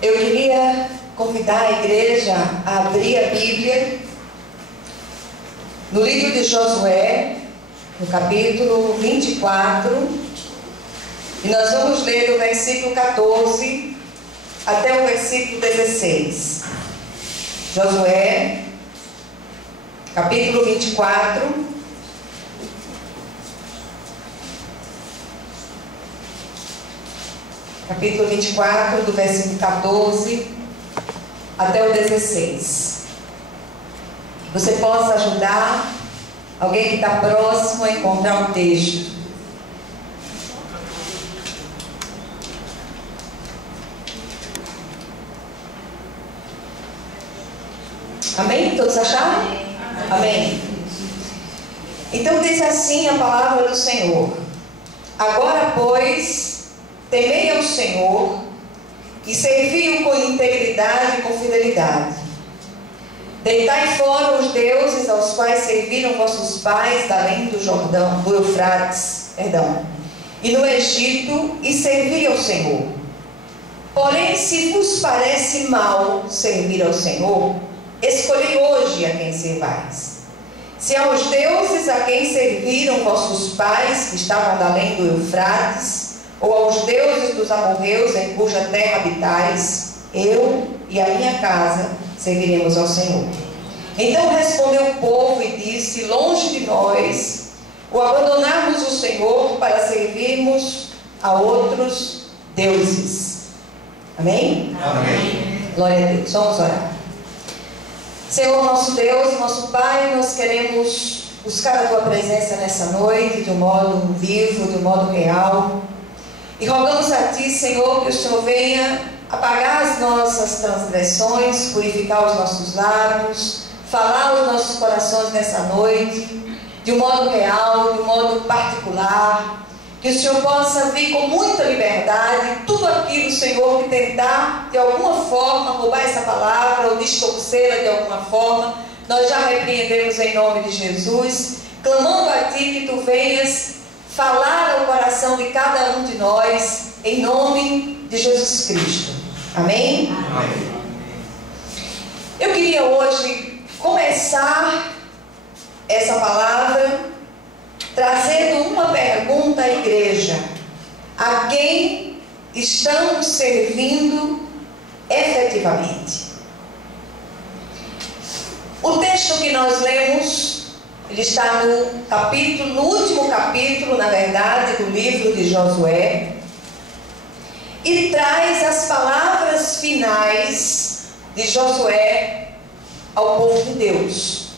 Eu queria convidar a igreja a abrir a Bíblia no livro de Josué, no capítulo 24, e nós vamos ler do versículo 14 até o versículo 16. Josué, capítulo 24, capítulo 24, do versículo 14 até o 16. Que você possa ajudar alguém que está próximo a encontrar o texto. Amém? Todos acharam? Amém. Então diz assim a palavra do Senhor: agora, pois, temei ao Senhor e servi-o com integridade e com fidelidade. Deitai fora os deuses aos quais serviram vossos pais da além do Jordão, do Eufrates, e no Egito, e servi ao Senhor. Porém, se vos parece mal servir ao Senhor, escolhei hoje a quem servais. Se aos deuses a quem serviram vossos pais, que estavam da além do Eufrates, ou aos deuses dos amorreus em cuja terra habitais, eu e a minha casa serviremos ao Senhor. Então respondeu o povo e disse: longe de nós o abandonarmos o Senhor para servirmos a outros deuses. Amém? Amém. Glória a Deus. Vamos orar. Senhor nosso Deus, nosso Pai, nós queremos buscar a Tua presença nessa noite de um modo vivo, de um modo real. E rogamos a Ti, Senhor, que o Senhor venha apagar as nossas transgressões, purificar os nossos lábios, falar aos nossos corações nessa noite, de um modo real, de um modo particular. Que o Senhor possa vir com muita liberdade, tudo aquilo, Senhor, que tentar de alguma forma roubar essa palavra ou distorcê-la de alguma forma, nós já repreendemos em nome de Jesus, clamando a Ti que Tu venhas falar ao coração de cada um de nós, em nome de Jesus Cristo. Amém? Amém. Eu queria hoje começar essa palavra trazendo uma pergunta à igreja: a quem estamos servindo efetivamente? O texto que nós lemos, ele está no último capítulo, na verdade, do livro de Josué, e traz as palavras finais de Josué ao povo de Deus.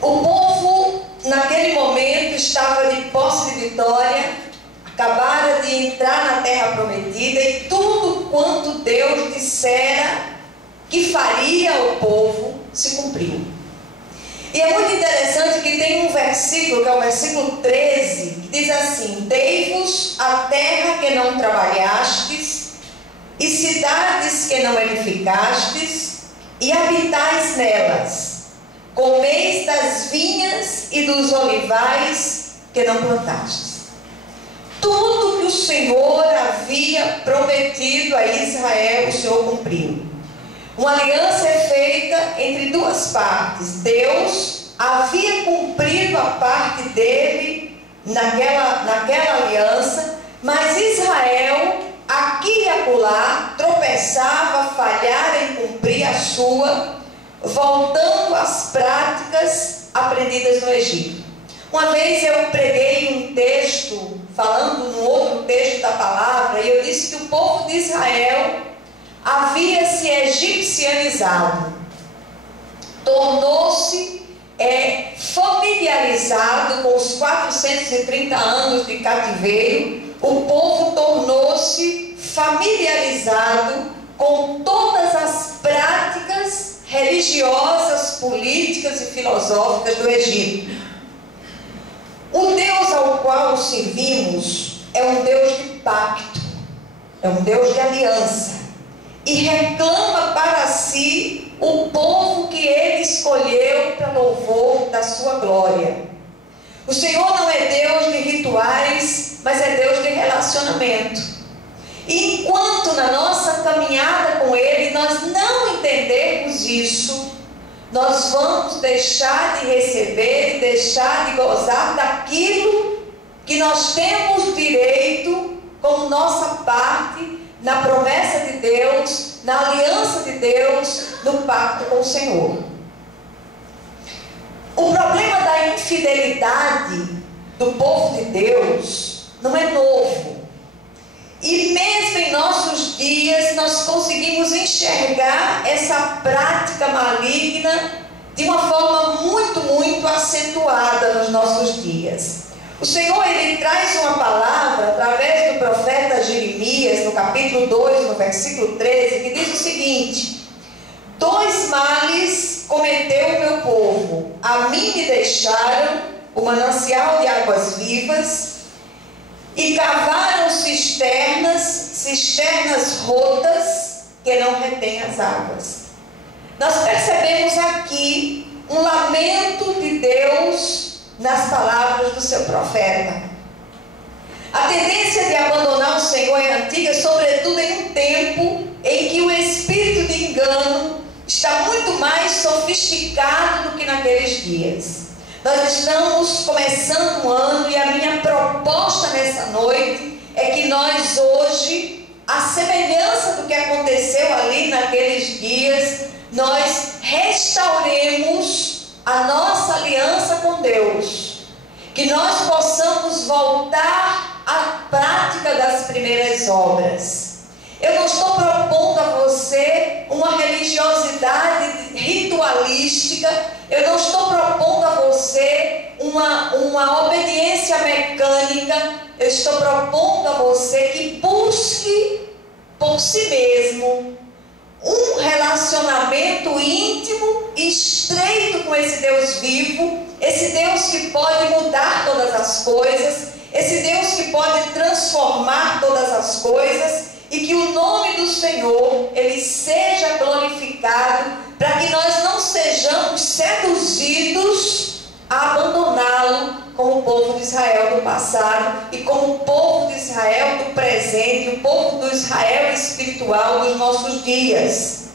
O povo, naquele momento, estava de posse de vitória, acabara de entrar na terra prometida, e tudo quanto Deus dissera que faria ao povo se cumpriu. E é muito interessante que tem um versículo, que é o versículo 13, que diz assim: dei-vos a terra que não trabalhastes, e cidades que não edificastes, e habitais nelas. Comeis das vinhas e dos olivais que não plantastes. Tudo que o Senhor havia prometido a Israel, o Senhor cumpriu. Uma aliança é feita entre duas partes. Deus havia cumprido a parte dele naquela aliança, mas Israel, aqui e acolá, tropeçava, falhava em cumprir a sua, voltando às práticas aprendidas no Egito. Uma vez eu preguei um texto, falando num outro texto da palavra, e eu disse que o povo de Israel havia se egipcianizado, tornou-se familiarizado com os 430 anos de cativeiro. O povo tornou-se familiarizado com todas as práticas religiosas, políticas e filosóficas do Egito. O Deus ao qual servimos é um Deus de pacto, é um Deus de aliança, e reclama para si o povo que Ele escolheu para louvor da sua glória. O Senhor não é Deus de rituais, mas é Deus de relacionamento. E enquanto na nossa caminhada com Ele nós não entendermos isso, nós vamos deixar de receber e deixar de gozar daquilo que nós temos direito como nossa parte na promessa de Deus, na aliança de Deus, no pacto com o Senhor. O problema da infidelidade do povo de Deus não é novo. E mesmo em nossos dias nós conseguimos enxergar essa prática maligna de uma forma muito acentuada nos nossos dias. O Senhor, Ele traz uma palavra através do profeta Jeremias, no capítulo 2, no versículo 13, que diz o seguinte: 2 males cometeu o meu povo, a mim me deixaram o manancial de águas vivas, e cavaram cisternas rotas, que não retêm as águas. Nós percebemos aqui um lamento de Deus nas palavras do seu profeta. A tendência de abandonar o Senhor é antiga, sobretudo em um tempo em que o espírito de engano está muito mais sofisticado do que naqueles dias. Nós estamos começando um ano e a minha proposta nessa noite é que nós hoje, à semelhança do que aconteceu ali naqueles dias, nós restauremos a nossa aliança com Deus, que nós possamos voltar à prática das primeiras obras. Eu não estou propondo a você uma religiosidade ritualística, eu não estou propondo a você uma obediência mecânica, eu estou propondo a você que busque por si mesmo um relacionamento íntimo e estreito com esse Deus vivo, esse Deus que pode mudar todas as coisas, esse Deus que pode transformar todas as coisas, e que o nome do Senhor, Ele seja glorificado, para que nós não sejamos seduzidos a abandoná-lo, como o povo de Israel do passado e como o povo de Israel do presente, o povo do Israel espiritual dos nossos dias.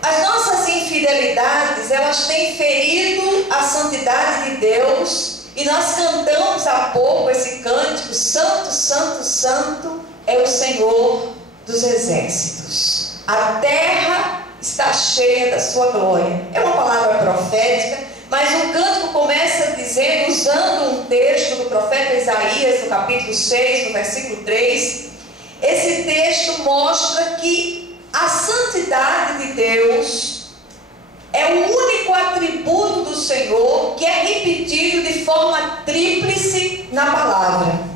As nossas infidelidades, elas têm ferido a santidade de Deus, e nós cantamos há pouco esse cântico: Santo, Santo, Santo é o Senhor dos exércitos. A terra está cheia da sua glória. É uma palavra profética, mas o cântico começa dizendo, usando um texto do profeta Isaías, no capítulo 6, no versículo 3. Esse texto mostra que a santidade de Deus é o único atributo do Senhor que é repetido de forma tríplice na palavra.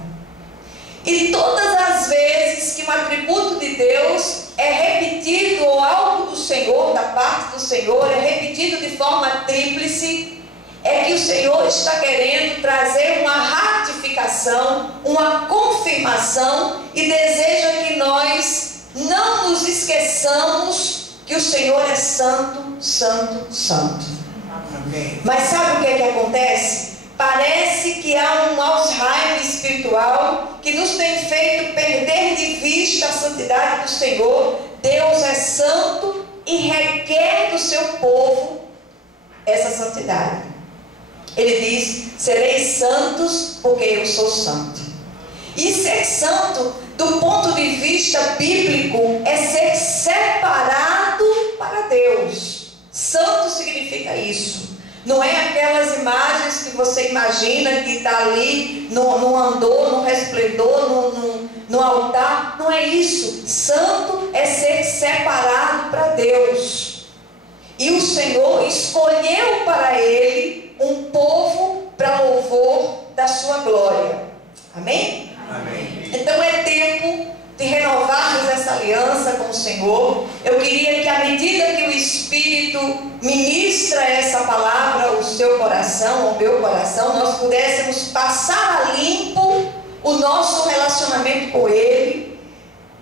E todas as vezes que um atributo de Deus é repetido, ou algo do Senhor, da parte do Senhor, é repetido de forma tríplice, é que o Senhor está querendo trazer uma ratificação, uma confirmação, e deseja que nós não nos esqueçamos que o Senhor é santo, santo, santo. Amém. Mas sabe o que é que acontece? Parece que há um Alzheimer espiritual que nos tem feito perder de vista a santidade do Senhor. Deus é santo e requer do seu povo essa santidade. Ele diz: sereis santos porque eu sou santo. E ser santo, do ponto de vista bíblico, é ser separado para Deus. Santo significa isso. Não é aquelas imagens que você imagina que está ali no andor, no resplendor, no altar. Não é isso. Santo é ser separado para Deus. E o Senhor escolheu para Ele um povo para louvor da sua glória. Amém? Amém. Então é tempo de renovarmos essa aliança com o Senhor. Eu queria que, à medida que o Espírito ministra essa palavra ao seu coração, ao meu coração, nós pudéssemos passar a limpo o nosso relacionamento com Ele,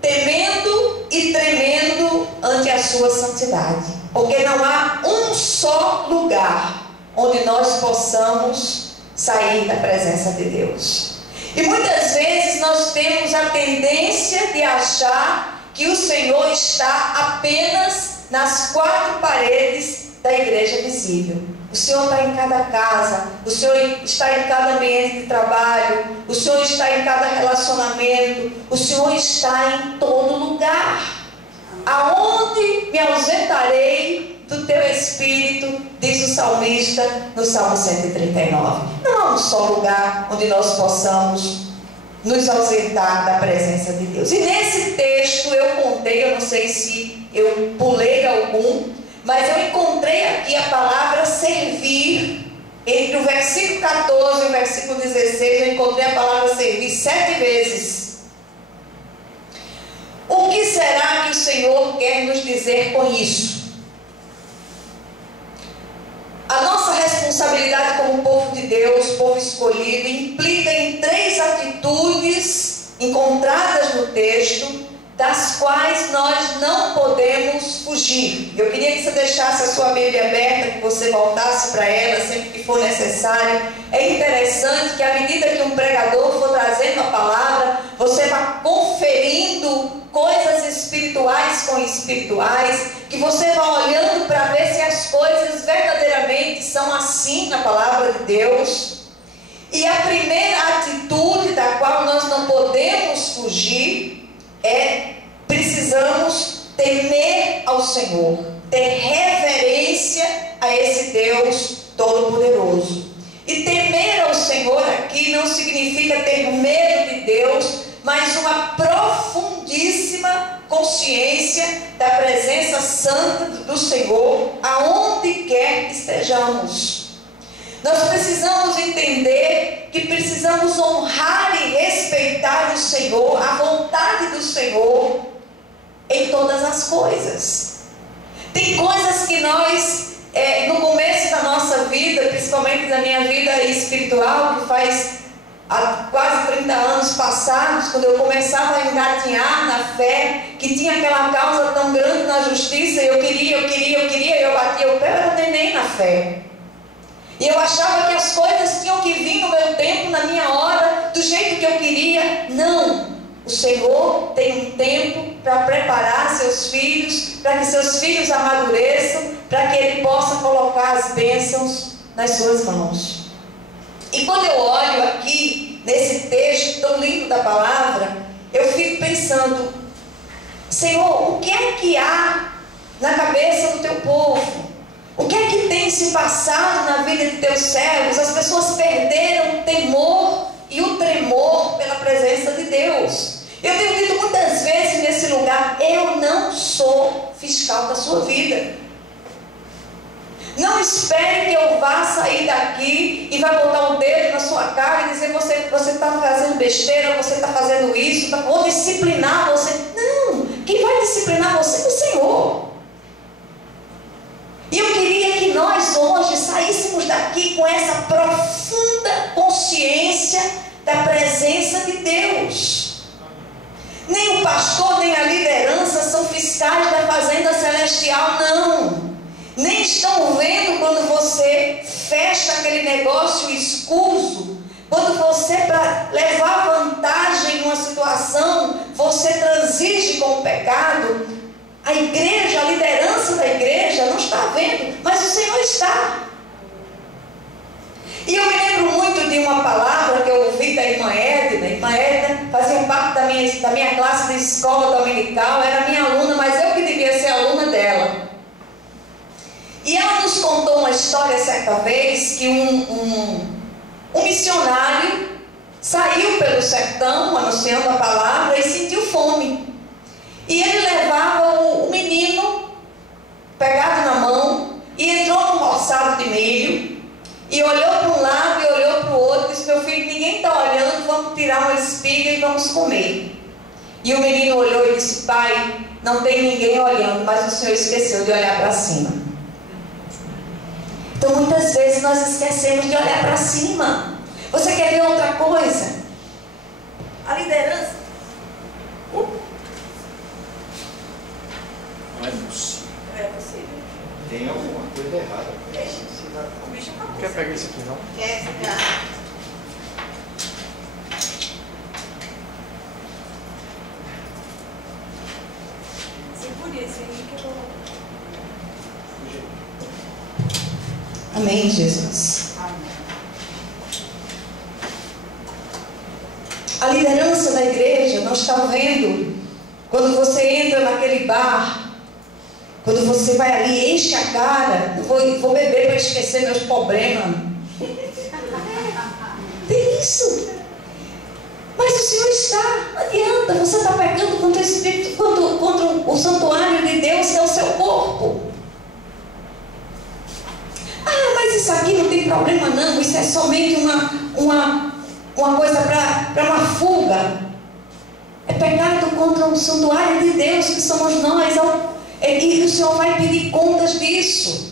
temendo e tremendo ante a sua santidade, porque não há um só lugar onde nós possamos sair da presença de Deus. E muitas vezes nós temos a tendência de achar que o Senhor está apenas nas quatro paredes da igreja visível. O Senhor está em cada casa, o Senhor está em cada ambiente de trabalho, o Senhor está em cada relacionamento, o Senhor está em todo lugar. Aonde me ausentarei do teu Espírito, diz o salmista no Salmo 139. Não há um só lugar onde nós possamos nos ausentar da presença de Deus. E nesse texto eu contei, eu não sei se eu pulei algum, mas eu encontrei aqui a palavra servir. Entre o versículo 14 e o versículo 16 eu encontrei a palavra servir 7 vezes. O que será que o Senhor quer nos dizer com isso? A nossa responsabilidade como povo de Deus, povo escolhido, implica em 3 atitudes encontradas no texto, das quais nós não podemos fugir. Eu queria que você deixasse a sua Bíblia aberta, que você voltasse para ela sempre que for necessário. É interessante que à medida que um pregador for trazendo a palavra, você vá conferindo coisas espirituais com espirituais, que você vá olhando para ver se as coisas verdadeiramente são assim na palavra de Deus. E a primeira atitude da qual nós não podemos fugir precisamos temer ao Senhor, ter reverência a esse Deus Todo-Poderoso. E temer ao Senhor aqui não significa ter medo de Deus, mas uma profundíssima consciência da presença santa do Senhor, aonde quer que estejamos. Nós precisamos entender que precisamos honrar e respeitar o Senhor, a vontade do Senhor em todas as coisas. Tem coisas que nós, no começo da nossa vida, principalmente da minha vida espiritual, que faz há quase 30 anos passados, quando eu começava a engatinhar na fé, que tinha aquela causa tão grande na justiça, eu queria, eu batia o pé, eu era neném na fé. E eu achava que as coisas tinham que vir no meu tempo, na minha hora, do jeito que eu queria. Não. O Senhor tem um tempo para preparar seus filhos, para que seus filhos amadureçam, para que Ele possa colocar as bênçãos nas suas mãos. E quando eu olho aqui, nesse texto tão lindo da palavra, eu fico pensando, Senhor, o que é que há na cabeça do teu povo? O que é que tem se passado na vida de teus servos? As pessoas perderam o temor e o tremor pela presença de Deus. Eu tenho dito muitas vezes nesse lugar, eu não sou fiscal da sua vida. Não espere que eu vá sair daqui e vai botar um dedo na sua cara e dizer, você está fazendo besteira, você está fazendo isso, vou disciplinar você. Não, quem vai disciplinar você é o Senhor. E eu queria que nós hoje saíssemos daqui com essa profunda consciência da presença de Deus. Nem o pastor, nem a liderança são fiscais da fazenda celestial, não. Nem estão vendo quando você fecha aquele negócio escuso, quando você, para levar vantagem em uma situação, você transige com o pecado. A igreja, a liderança da igreja não está vendo, mas o Senhor está. E eu me lembro muito de uma palavra que eu ouvi da irmã Edna. Irmã Edna fazia parte da minha classe de escola dominical, era minha aluna, mas eu que devia ser aluna dela. E ela nos contou uma história certa vez que um missionário saiu pelo sertão anunciando a palavra e sentiu fome. E ele levava o menino pegado na mão e entrou num roçado de milho e olhou para um lado e olhou para o outro e disse, meu filho, ninguém está olhando, vamos tirar uma espiga e vamos comer. E o menino olhou e disse, pai, não tem ninguém olhando, mas o Senhor esqueceu de olhar para cima. Então muitas vezes nós esquecemos de olhar para cima. Você quer ver outra coisa? A liderança. Não é possível. É possível. Tem alguma coisa errada. O bicho acabou. Quer pegar isso aqui, não? Quer pegar. Amém, Jesus. A liderança da igreja não está vendo quando você entra naquele bar, quando você vai ali, enche a cara, vou beber para esquecer meus problemas. Tem isso. Mas o Senhor está, não adianta, você está pecando contra o Espírito, contra o santuário de Deus, que é o seu corpo. Ah, mas isso aqui não tem problema não, isso é somente uma coisa para uma fuga. É pecado contra o santuário de Deus, que somos nós, e o Senhor vai pedir contas disso.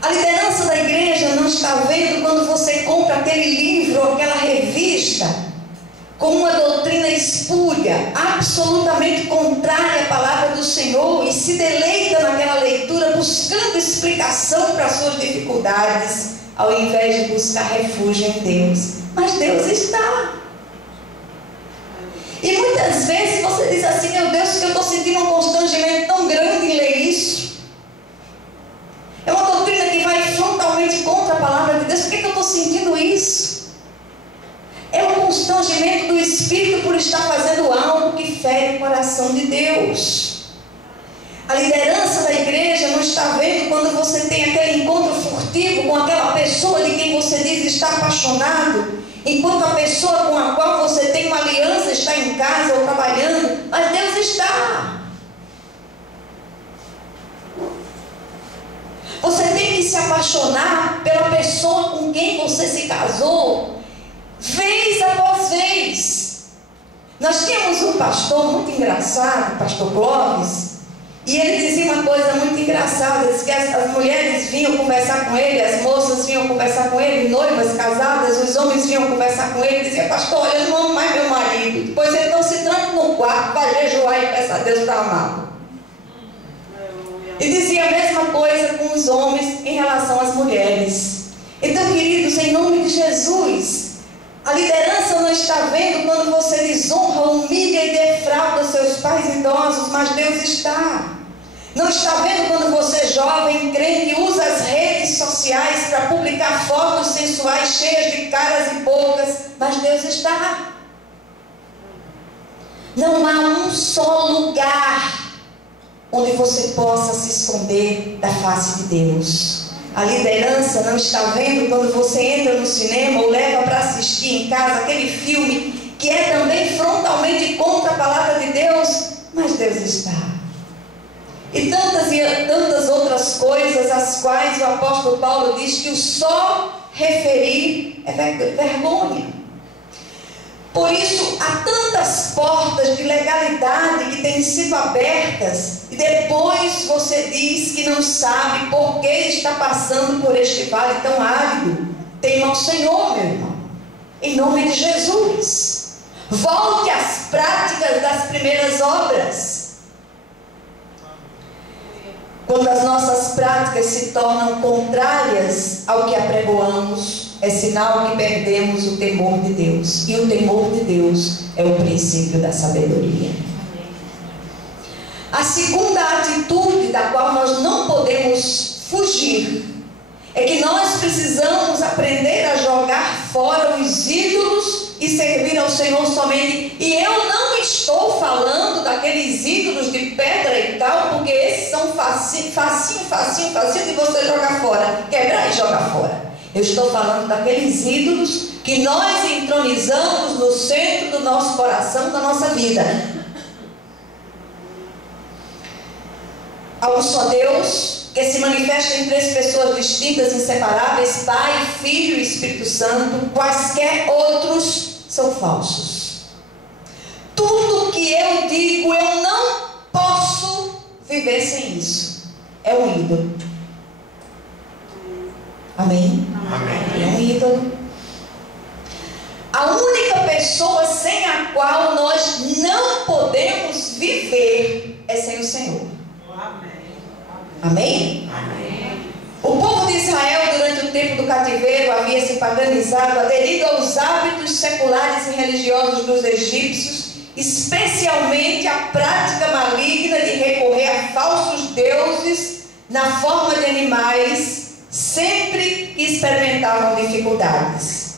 A liderança da igreja não está vendo quando você compra aquele livro, aquela revista, com uma doutrina espúria, absolutamente contrária à palavra do Senhor, e se deleita naquela leitura, buscando explicação para as suas dificuldades, ao invés de buscar refúgio em Deus. Mas Deus está. E muitas vezes você diz assim: meu Deus, que eu estou sentindo um constrangimento tão grande em ler isso. É uma doutrina que vai frontalmente contra a palavra de Deus. Por que eu estou sentindo isso? É um constrangimento do Espírito por estar fazendo algo que fere o coração de Deus. A liderança da igreja não está vendo quando você tem aquele encontro furtivo com aquela pessoa de quem você diz estar apaixonado, enquanto a pessoa com a qual você tem uma aliança está em casa ou trabalhando, mas Deus está. Você tem que se apaixonar pela pessoa com quem você se casou, vez após vez. Nós tínhamos um pastor muito engraçado, o pastor Clóvis, e ele dizia uma coisa muito engraçada. Diz que as mulheres vinham conversar com ele, as moças vinham conversar com ele, noivas, casadas, os homens vinham conversar com ele, dizia: pastor, olha, eu não amo mais meu marido. Depois ele então se tranca no quarto, vai jejuar e peça a Deus para amá-lo. E dizia a mesma coisa com os homens em relação às mulheres. Então, queridos, em nome de Jesus, a liderança não está vendo quando você desonra, humilha e defrauda seus pais idosos, mas Deus está. Não está vendo quando você, jovem, crente, usa as redes sociais para publicar fotos sensuais cheias de caras e bocas, mas Deus está. Não há um só lugar onde você possa se esconder da face de Deus. A liderança não está vendo quando você entra no cinema ou leva para assistir em casa aquele filme que é também frontalmente contra a palavra de Deus, mas Deus está. E tantas outras coisas, as quais o apóstolo Paulo diz que o só referir é vergonha. Por isso, há tantas portas de legalidade que têm sido abertas, e depois você diz que não sabe por que está passando por este vale tão árido. Tema ao Senhor, meu irmão, em nome de Jesus. Volte às práticas das primeiras obras. Quando as nossas práticas se tornam contrárias ao que apregoamos, é sinal que perdemos o temor de Deus. E o temor de Deus é o princípio da sabedoria. A segunda atitude da qual nós não podemos fugir é que nós precisamos aprender a jogar fora os ídolos e servir ao Senhor somente. E eu não estou falando daqueles ídolos de pedra e tal, porque esses são facinho de você jogar fora, quebrar e jogar fora. Eu estou falando daqueles ídolos que nós entronizamos no centro do nosso coração, da nossa vida. Há um só Deus, que se manifesta em três pessoas distintas, inseparáveis: Pai, Filho e Espírito Santo. Quaisquer outros são falsos. Tudo que eu digo, eu não posso viver sem isso. É um ídolo. Amém? Amém. É um ídolo. A única pessoa sem a qual nós não podemos viver é sem o Senhor. Amém? Amém? O povo de Israel, durante o tempo do cativeiro, havia se paganizado, aderido aos hábitos seculares e religiosos dos egípcios, especialmente a prática maligna de recorrer a falsos deuses na forma de animais, sempre que experimentavam dificuldades.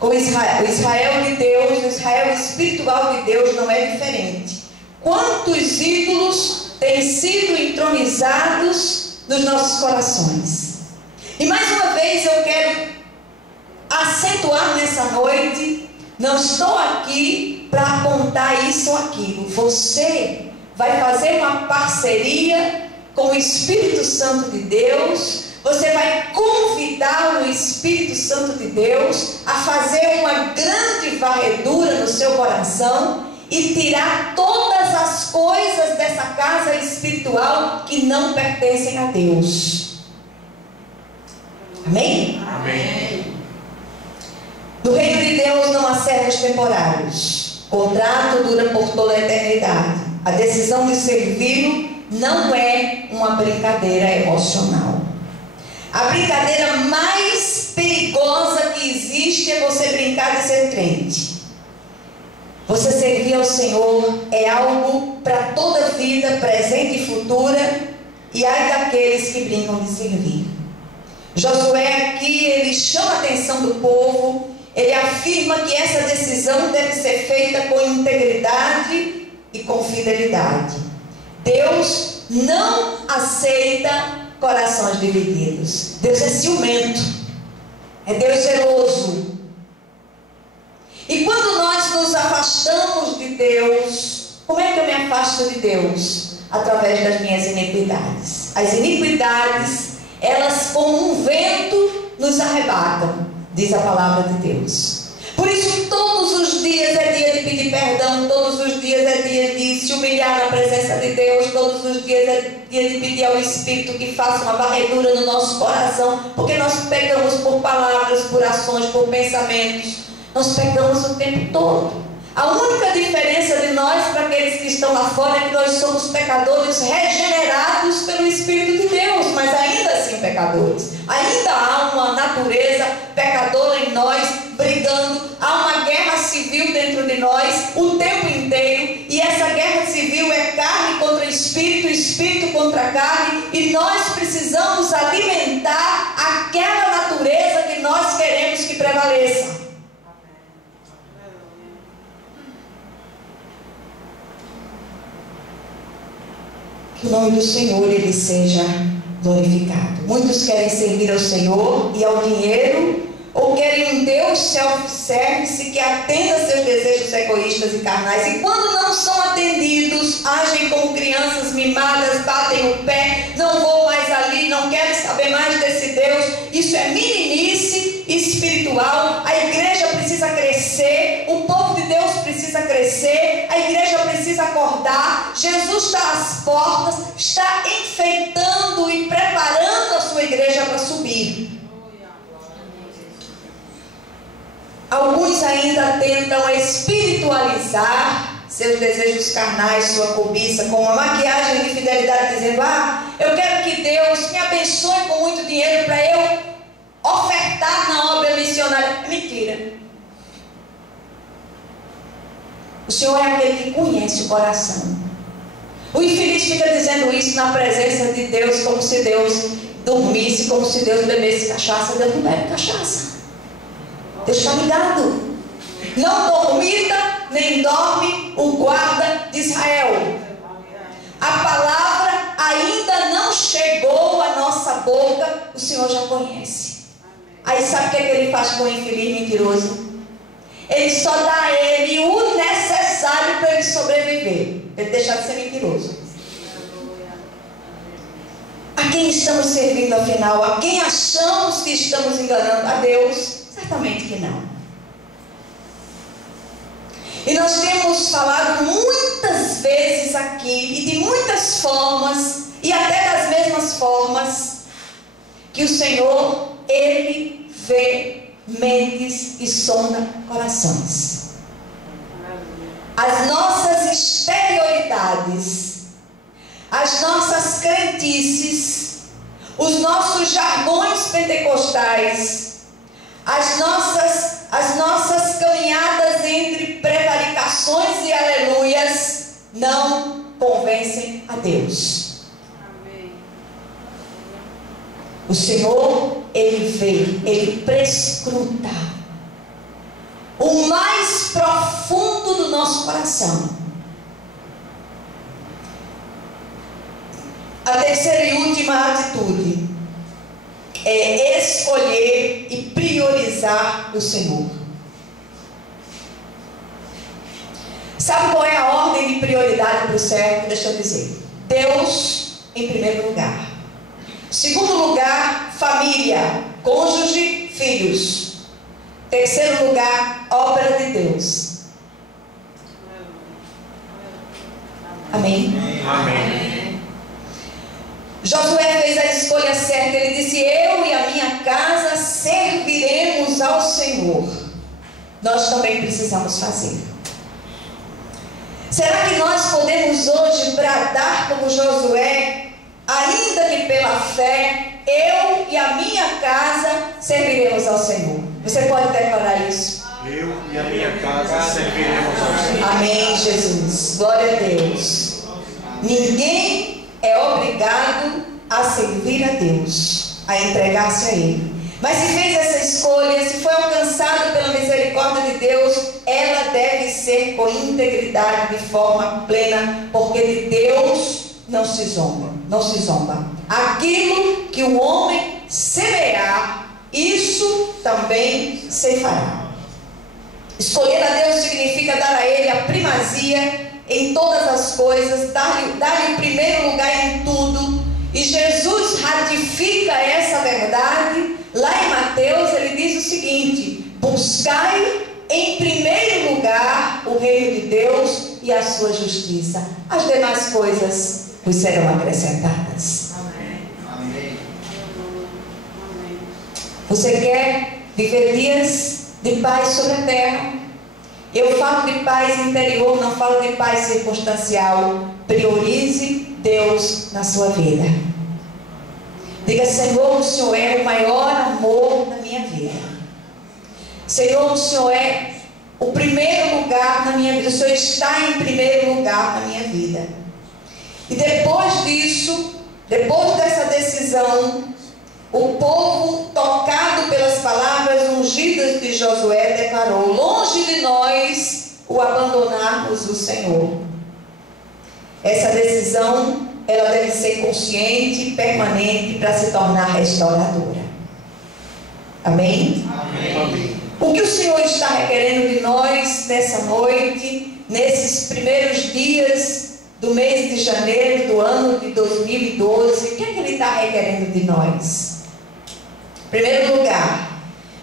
O Israel de Deus, o Israel espiritual de Deus não é diferente. Quantos ídolos têm sido entronizados nos nossos corações? E mais uma vez eu quero acentuar nessa noite, não estou aqui para apontar isso ou aquilo. Você vai fazer uma parceria com o Espírito Santo de Deus. Você vai convidar o Espírito Santo de Deus a fazer uma grande varredura no seu coração e tirar todas as coisas dessa casa espiritual que não pertencem a Deus. Amém? Amém. No reino de Deus não há servos temporários. O contrato dura por toda a eternidade. A decisão de servi-lo não é uma brincadeira emocional. A brincadeira mais perigosa que existe é você brincar de ser crente. Você servir ao Senhor é algo para toda a vida, presente e futura, e ai daqueles que brincam de servir. Josué aqui, ele chama a atenção do povo, ele afirma que essa decisão deve ser feita com integridade e com fidelidade. Deus não aceita corações divididos. Deus é ciumento, é Deus zeloso. E quando nós nos afastamos de Deus, como é que eu me afasto de Deus? Através das minhas iniquidades. As iniquidades, elas como um vento nos arrebatam, diz a palavra de Deus. Por isso todos os dias é dia de pedir perdão, todos os dias é dia de se humilhar na presença de Deus, todos os dias é dia de pedir ao Espírito que faça uma varredura no nosso coração, porque nós pecamos por palavras, por ações, por pensamentos, nós pecamos o tempo todo. A única diferença de nós para aqueles que estão lá fora é que nós somos pecadores regenerados pelo Espírito de Deus, mas ainda assim pecadores. Ainda há uma natureza pecadora em nós, brigando. Há uma guerra civil dentro de nós o tempo inteiro, e essa guerra civil é carne contra espírito, espírito contra carne, e nós precisamos alimentar aquela natureza que nós queremos que prevaleça. Que o nome do Senhor ele seja glorificado. Muitos querem servir ao Senhor e ao dinheiro, ou querem um Deus self-service que atenda seus desejos egoístas e carnais, e quando não são atendidos, agem como crianças mimadas, batem o pé, não vou mais ali, não quero saber mais desse Deus. Isso é meninice espiritual. A igreja precisa crescer, o povo de Deus precisa crescer, a igreja precisa acordar. Jesus está às portas, está enfeitando e preparando a sua igreja para subir. Alguns ainda tentam espiritualizar seus desejos carnais, sua cobiça, com uma maquiagem de fidelidade, dizendo: eu quero que Deus me abençoe com muito dinheiro para eu ofertar na obra missionária. Mentira. O Senhor é aquele que conhece o coração. O infeliz fica dizendo isso na presença de Deus, como se Deus dormisse, como se Deus bebesse cachaça. Deus não bebe cachaça. Deus está ligado. Não dormita, nem dorme o guarda de Israel. A palavra ainda não chegou à nossa boca, o Senhor já conhece. Aí sabe o que ele faz com o infeliz mentiroso? Ele só dá a ele o necessário para ele sobreviver. Ele deixa de ser mentiroso. A quem estamos servindo afinal? A quem achamos que estamos enganando? A Deus? Certamente que não. E nós temos falado muitas vezes aqui, e de muitas formas, e até das mesmas formas, que o Senhor, Ele vê mentes e sonda corações. As nossas exterioridades, as nossas crentices, os nossos jargões pentecostais, as nossas caminhadas entre prevaricações e aleluia, não convencem a Deus. O Senhor, Ele vê, Ele prescruta o mais profundo do nosso coração. A terceira e última atitude é escolher e priorizar o Senhor. Sabe qual é a ordem de prioridade para o certo? Deixa eu dizer. Deus em primeiro lugar. Segundo lugar, família, cônjuge, filhos. Terceiro lugar, obra de Deus. Amém? Amém. Josué fez a escolha certa. Ele disse: eu e a minha casa serviremos ao Senhor. Nós também precisamos fazer. Será que nós podemos hoje bradar como Josué, ainda que pela fé, eu e a minha casa serviremos ao Senhor? Você pode declarar isso? Eu e a minha casa serviremos ao Senhor. Amém, Jesus. Glória a Deus. Ninguém é obrigado a servir a Deus, a entregar-se a Ele. Mas se fez essa escolha, se foi alcançado pela misericórdia de Deus, ela deve ser com integridade, de forma plena, porque de Deus não se zomba, não se zomba. Aquilo que o homem semear, isso também ceifará. Escolher a Deus significa dar a Ele a primazia em todas as coisas, dar-lhe o primeiro lugar em tudo. E Jesus ratifica essa verdade. Lá em Mateus ele diz o seguinte: buscai em primeiro lugar o reino de Deus e a sua justiça. As demais coisas vos serão acrescentadas. Amém. Você quer viver dias de paz sobre a terra? Eu falo de paz interior, não falo de paz circunstancial. Priorize Deus na sua vida. Diga: Senhor, o Senhor é o maior amor da minha vida. Senhor, o Senhor é o primeiro lugar na minha vida. O Senhor está em primeiro lugar na minha vida. E depois disso, depois dessa decisão, o povo, tocado pelas palavras ungidas de Josué, declarou: longe de nós o abandonarmos o Senhor. Essa decisão, ela deve ser consciente e permanente para se tornar restauradora. Amém? Amém. O que o Senhor está requerendo de nós nessa noite, nesses primeiros dias do mês de janeiro do ano de 2012, o que é que Ele está requerendo de nós? Em primeiro lugar,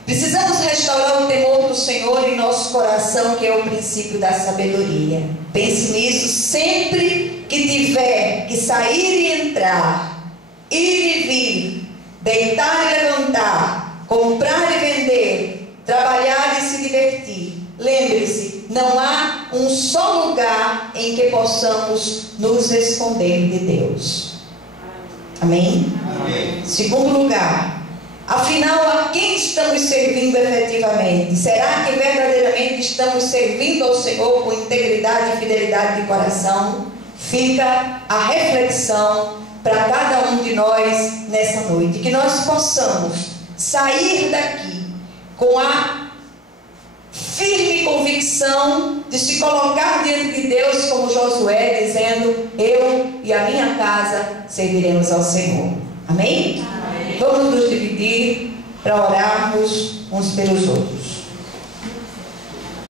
precisamos restaurar o temor do Senhor em nosso coração, que é o princípio da sabedoria. Pense nisso sempre que tiver que sair e entrar, ir e vir, deitar e levantar, comprar e vender, trabalhar e se divertir. Lembre-se, não há um só lugar em que possamos nos esconder de Deus. Amém? Amém. Segundo lugar, afinal, a quem estamos servindo efetivamente? Será que verdadeiramente estamos servindo ao Senhor com integridade e fidelidade de coração? Fica a reflexão para cada um de nós nessa noite. Que nós possamos sair daqui com a firme convicção de se colocar diante de Deus como Josué, dizendo: eu e a minha casa serviremos ao Senhor. Amém? Vamos nos dividir para orarmos uns pelos outros.